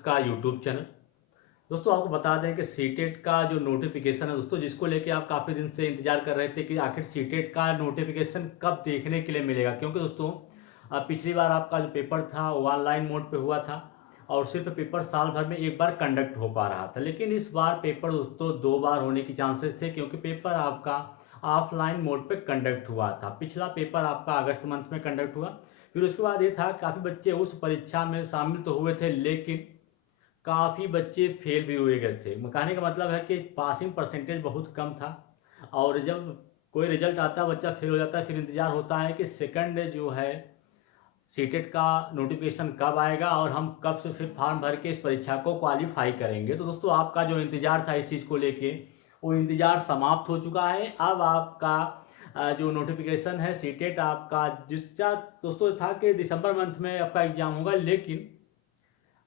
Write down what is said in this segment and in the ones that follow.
का YouTube channel. दोस्तों आपको बता दें कि सीटेट का जो नोटिफिकेशन है दोस्तों, जिसको लेके आप काफ़ी दिन से इंतजार कर रहे थे कि आखिर सीटेट का नोटिफिकेशन कब देखने के लिए मिलेगा, क्योंकि दोस्तों पिछली बार आपका जो पेपर था वो ऑनलाइन मोड पे हुआ था और सिर्फ पेपर साल भर में एक बार कंडक्ट हो पा रहा था। लेकिन इस बार पेपर दोस्तों 2 बार होने की चांसेस थे, क्योंकि पेपर आपका ऑफलाइन मोड पे कंडक्ट हुआ था। पिछला पेपर आपका अगस्त मंथ में कंडक्ट हुआ। फिर उसके बाद ये था, काफ़ी बच्चे उस परीक्षा में शामिल तो हुए थे, लेकिन काफ़ी बच्चे फेल भी हुए गए थे। कहने का मतलब है कि पासिंग परसेंटेज बहुत कम था। और जब कोई रिजल्ट आता है, बच्चा फेल हो जाता है, फिर इंतज़ार होता है कि सेकंड जो है सीटेट का नोटिफिकेशन कब आएगा और हम कब से फिर फॉर्म भर के इस परीक्षा को क्वालिफाई करेंगे। तो दोस्तों आपका जो इंतज़ार था इस चीज़ को लेके, वो इंतज़ार समाप्त हो चुका है। अब आपका जो नोटिफिकेशन है सीटेट आपका, जिसका दोस्तों था कि दिसंबर मंथ में आपका एग्ज़ाम होगा, लेकिन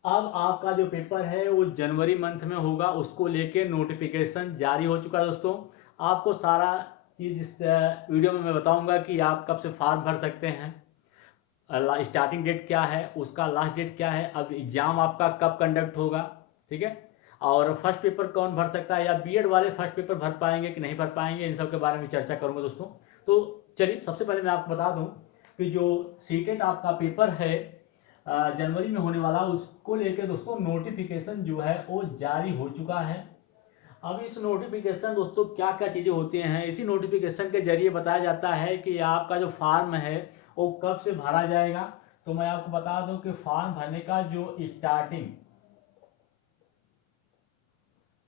अब आपका जो पेपर है वो जनवरी मंथ में होगा। उसको लेके नोटिफिकेशन जारी हो चुका है दोस्तों। आपको सारा चीज़ इस वीडियो में मैं बताऊंगा कि आप कब से फॉर्म भर सकते हैं, स्टार्टिंग डेट क्या है, उसका लास्ट डेट क्या है, अब एग्ज़ाम आपका कब कंडक्ट होगा, ठीक है। और फर्स्ट पेपर कौन भर सकता है, या बीएड वाले फर्स्ट पेपर भर पाएंगे कि नहीं भर पाएंगे, इन सब के बारे में चर्चा करूंगा दोस्तों। तो चलिए सबसे पहले मैं आपको बता दूं कि जो सीटेट आपका पेपर है जनवरी में होने वाला, उसको लेकर दोस्तों नोटिफिकेशन जो है वो जारी हो चुका है। अब इस नोटिफिकेशन दोस्तों क्या क्या चीज़ें होती हैं, इसी नोटिफिकेशन के जरिए बताया जाता है कि आपका जो फॉर्म है वो कब से भरा जाएगा। तो मैं आपको बता दूं कि फॉर्म भरने का जो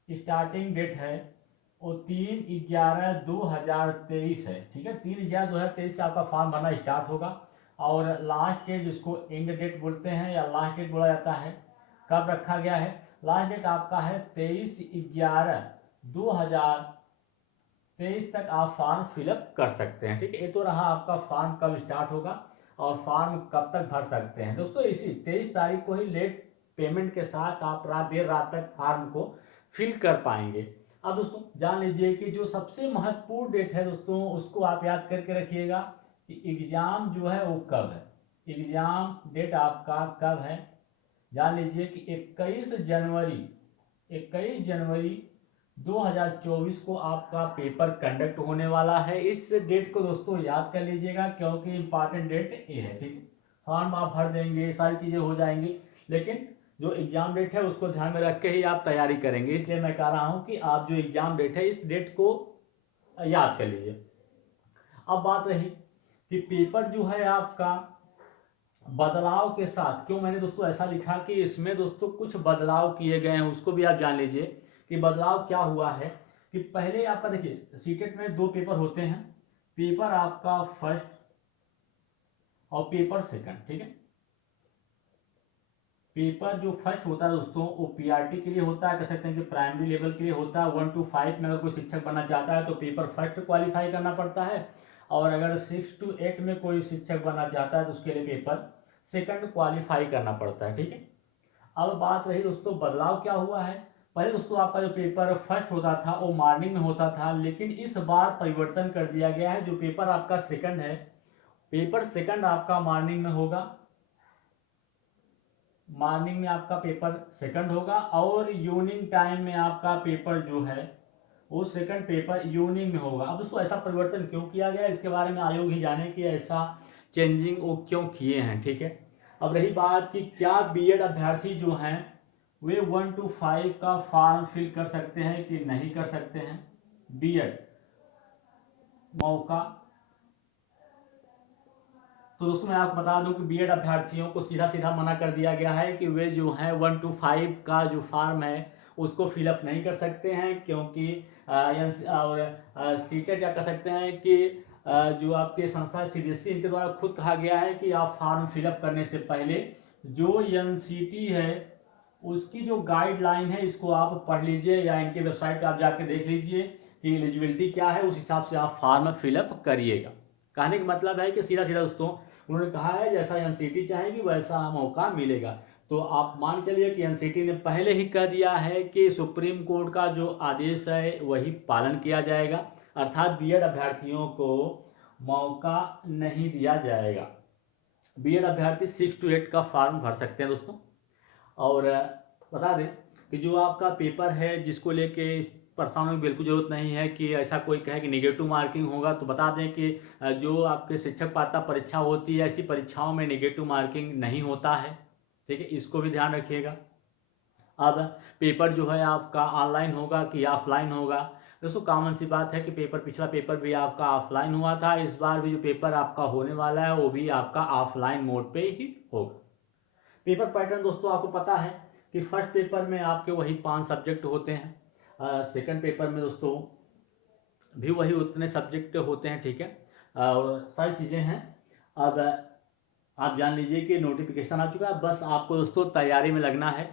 स्टार्टिंग डेट है वो 3/11/2023 है, ठीक है। 3/11/2023 से आपका फॉर्म भरना स्टार्ट होगा। और लास्ट डेट, जिसको एंड डेट बोलते हैं या लास्ट डेट बोला जाता है, कब रखा गया है, लास्ट डेट आपका है 23/11/2023 तक आप फॉर्म फिलअप कर सकते हैं, ठीक है। ये तो रहा आपका फॉर्म कब स्टार्ट होगा और फॉर्म कब तक भर सकते हैं दोस्तों। इसी 23 तारीख को ही लेट पेमेंट के साथ आप देर रात तक फॉर्म को फिल कर पाएंगे। अब दोस्तों जान लीजिए कि जो सबसे महत्वपूर्ण डेट है दोस्तों, उसको आप याद करके रखिएगा कि एग्जाम जो है वो कब है। एग्जाम डेट आपका कब है, जान लीजिए कि 21 जनवरी 2024 को आपका पेपर कंडक्ट होने वाला है। इस डेट को दोस्तों याद कर लीजिएगा, क्योंकि इंपॉर्टेंट डेट ये है, ठीक। फॉर्म आप भर देंगे, सारी चीज़ें हो जाएंगी, लेकिन जो एग्ज़ाम डेट है उसको ध्यान में रख के ही आप तैयारी करेंगे। इसलिए मैं कह रहा हूँ कि आप जो एग्ज़ाम डेट है इस डेट को याद कर लीजिए। अब बात रही कि पेपर जो है आपका बदलाव के साथ, क्यों मैंने दोस्तों ऐसा लिखा कि इसमें दोस्तों कुछ बदलाव किए गए हैं, उसको भी आप जान लीजिए कि बदलाव क्या हुआ है। कि पहले आपका देखिए सीटेट में 2 पेपर होते हैं, पेपर आपका फर्स्ट और पेपर सेकंड, ठीक है। पेपर जो फर्स्ट होता है दोस्तों वो पीआरटी के लिए होता है, कह सकते हैं कि प्राइमरी लेवल के लिए होता है। 1 to 5 में अगर कोई शिक्षक बनना चाहता है तो पेपर फर्स्ट क्वालिफाई करना पड़ता है, और अगर 6 to 8 में कोई शिक्षक बनना चाहता है तो उसके लिए पेपर सेकंड क्वालिफाई करना पड़ता है, ठीक है। अब बात रही दोस्तों बदलाव क्या हुआ है। पहले दोस्तों आपका जो पेपर फर्स्ट होता था वो मॉर्निंग में होता था, लेकिन इस बार परिवर्तन कर दिया गया है। जो पेपर आपका सेकंड है, पेपर सेकंड आपका मॉर्निंग में होगा, मॉर्निंग में आपका पेपर सेकंड होगा, और इवनिंग टाइम में आपका पेपर जो है वो सेकंड पेपर इवनिंग में होगा। अब दोस्तों ऐसा परिवर्तन क्यों किया गया, इसके बारे में आयोग ही जाने कि ऐसा चेंजिंग वो क्यों किए हैं, ठीक है। अब रही बात कि क्या बीएड अभ्यर्थी जो हैं वे 1 to 5 का फॉर्म फिल कर सकते हैं कि नहीं कर सकते हैं। बीएड मौका, तो दोस्तों मैं आपको बता दूं कि बीएड अभ्यर्थियों को सीधा सीधा मना कर दिया गया है कि वे जो है 1 to 5 का जो फॉर्म है उसको फिलअप नहीं कर सकते हैं, क्योंकि और सीटेट क्या कर सकते हैं कि जो आपके संस्था सीबीएसई इनके द्वारा खुद कहा गया है कि आप फॉर्म फिलअप करने से पहले जो एनसीटी है उसकी जो गाइडलाइन है इसको आप पढ़ लीजिए, या इनके वेबसाइट पर आप जाके देख लीजिए कि एलिजिबिलिटी क्या है, उस हिसाब से आप फॉर्म फिलअप करिएगा। कहने का मतलब है कि सीधा सीधा दोस्तों उन्होंने कहा है जैसा एनसीटी चाहेगी वैसा मौका मिलेगा। तो आप मान चलिए कि एनसीटी ने पहले ही कह दिया है कि सुप्रीम कोर्ट का जो आदेश है वही पालन किया जाएगा, अर्थात बीएड अभ्यर्थियों को मौका नहीं दिया जाएगा। बीएड अभ्यर्थी 6 to 8 का फॉर्म भर सकते हैं दोस्तों। और बता दें कि जो आपका पेपर है जिसको लेके परेशान होने की बिल्कुल ज़रूरत नहीं है कि ऐसा कोई कहे कि नेगेटिव मार्किंग होगा। तो बता दें कि जो आपके शिक्षक पात्रता परीक्षा होती है, ऐसी परीक्षाओं में नेगेटिव मार्किंग नहीं होता है। ठीक है, इसको भी ध्यान रखिएगा। अब पेपर जो है आपका ऑनलाइन होगा कि ऑफलाइन होगा। दोस्तों कॉमन सी बात है कि पिछला पेपर भी आपका ऑफलाइन हुआ था, इस बार भी जो पेपर आपका होने वाला है वो भी आपका ऑफलाइन मोड पे ही होगा। पेपर पैटर्न दोस्तों आपको पता है कि फर्स्ट पेपर में आपके वही 5 सब्जेक्ट होते हैं, सेकंड पेपर में दोस्तों भी वही उतने सब्जेक्ट होते हैं। ठीक है, और सारी चीज़ें हैं। अब आप जान लीजिए कि नोटिफिकेशन आ चुका है, बस आपको दोस्तों तैयारी में लगना है,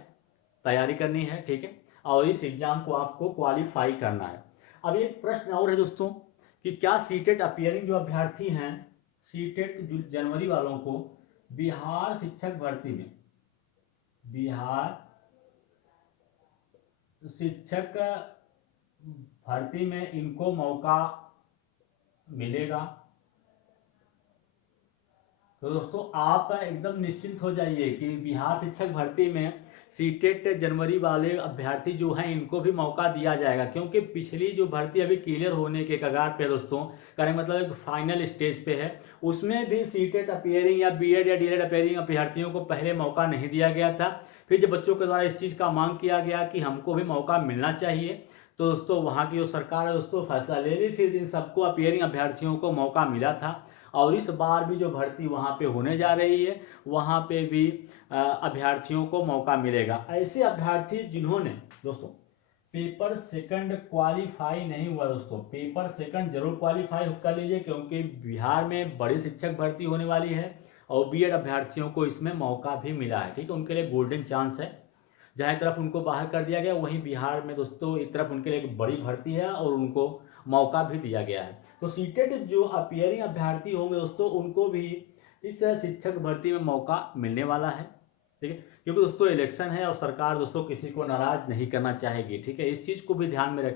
तैयारी करनी है। ठीक है, और इस एग्ज़ाम को आपको क्वालिफाई करना है। अब एक प्रश्न और है दोस्तों कि क्या सीटेट अपियरिंग जो अभ्यर्थी हैं, सीटेट जनवरी वालों को बिहार शिक्षक भर्ती में, बिहार शिक्षक भर्ती में इनको मौका मिलेगा? तो दोस्तों आप एकदम निश्चिंत हो जाइए कि बिहार शिक्षक भर्ती में सीटेट जनवरी वाले अभ्यर्थी जो हैं इनको भी मौका दिया जाएगा, क्योंकि पिछली जो भर्ती अभी क्लियर होने के कगार पे दोस्तों, करें मतलब एक फाइनल स्टेज पे है, उसमें भी सीटेट अपियरिंग या बीएड या डीएड अपियरिंग अभ्यर्थियों को पहले मौका नहीं दिया गया था। फिर जब बच्चों के द्वारा इस चीज़ का मांग किया गया कि हमको भी मौका मिलना चाहिए, तो दोस्तों वहाँ की जो सरकार है दोस्तों फैसला ले ली, फिर इन सबको अपियरिंग अभ्यर्थियों को मौका मिला था। और इस बार भी जो भर्ती वहाँ पे होने जा रही है वहाँ पे भी अभ्यर्थियों को मौका मिलेगा। ऐसे अभ्यर्थी जिन्होंने दोस्तों पेपर सेकंड क्वालिफाई नहीं हुआ, दोस्तों पेपर सेकंड जरूर क्वालिफाई कर लीजिए, क्योंकि बिहार में बड़ी शिक्षक भर्ती होने वाली है और बीएड अभ्यर्थियों को इसमें मौका भी मिला है। ठीक है, उनके लिए गोल्डन चांस है। जहाँ तरफ उनको बाहर कर दिया गया वहीं बिहार में दोस्तों एक तरफ उनके लिए एक बड़ी भर्ती है और उनको मौका भी दिया गया है। तो सीटेट जो अपियरिंग अभ्यर्थी होंगे दोस्तों उनको भी इस शिक्षक भर्ती में मौका मिलने वाला है। ठीक है, क्योंकि दोस्तों इलेक्शन है और सरकार दोस्तों किसी को नाराज नहीं करना चाहेगी। ठीक है, इस चीज़ को भी ध्यान में रखें।